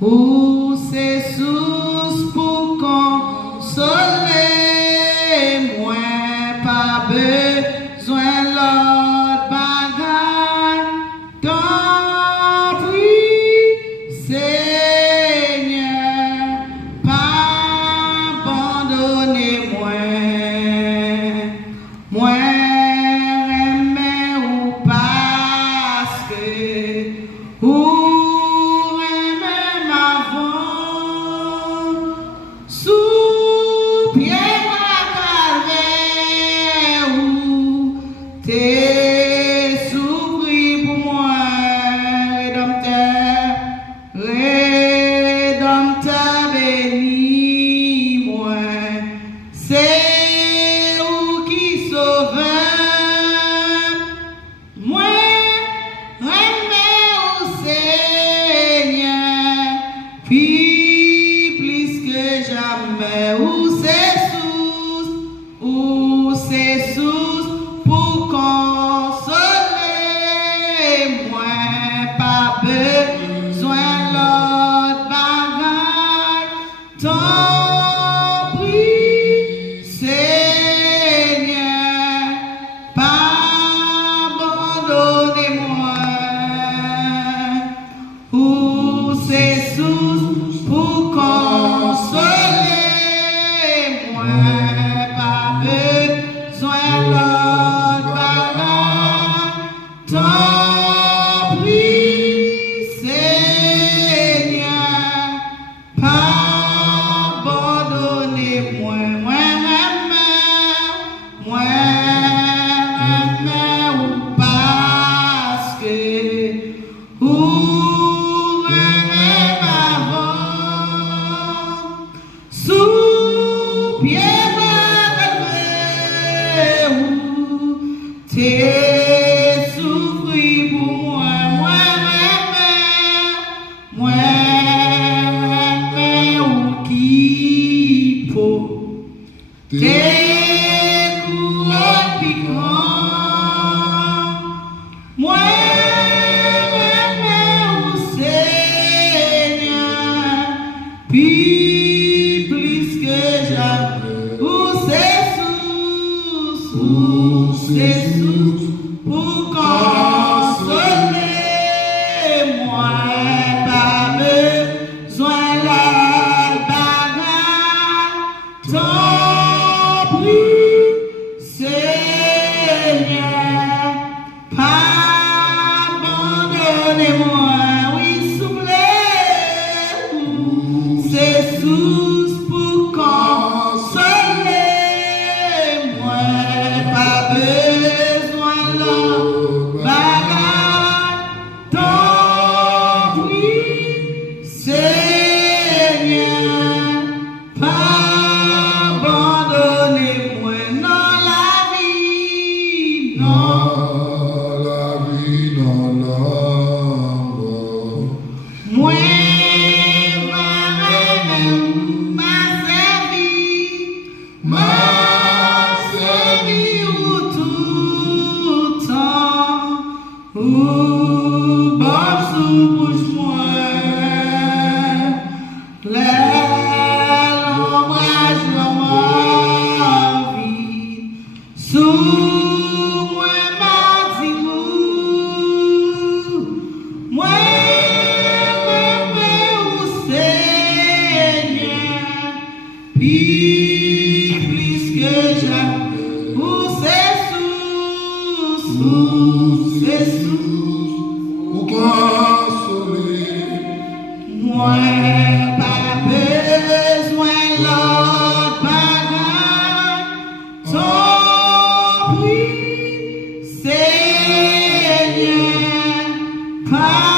Ou c'est sous pour consoler, moins pas besoin l'autre bagaille. Tant pis, Seigneur, pas abandonner moi aimer ou parce que ou aimer ma sous pied ma calvaire ou t'es souffri pour moi, rédempteur béni moi, c'est où qui sauve moi, remets au Seigneur, puis plus que jamais, où c'est sous pour consoler, moi pas besoin l'autre bagaille, tant pis, Seigneur, pas abandonnez-moi, où c'est sous pour consoler, moi pas besoin l'autre bagaille, tant pis, Seigneur, pas abandonnez-moi, moi ou parce que ou même avant sous pied ou t'es souffri pour moi ou qui peut t'es couronne piquant, moi ou Seigneur, puis plus que jamais, où c'est sous pour consoler, moi pas besoin la bagaille, tant pis, Seigneur, pas abandonnez-moi, oui, soufflez, c'est sous pour consoler, moi pas besoin de bagaille, tant pis, Seigneur, pas abandonnez-moi dans la vie, non. Moi, ma servie ou tout temps, ou bon sous bouche moi, l'ombrage vie, sous moi mardi moi puis plus que jamais, où c'est sous, pour consoler, moi pas besoin l'autre bagaille, tant pis, Seigneur, pas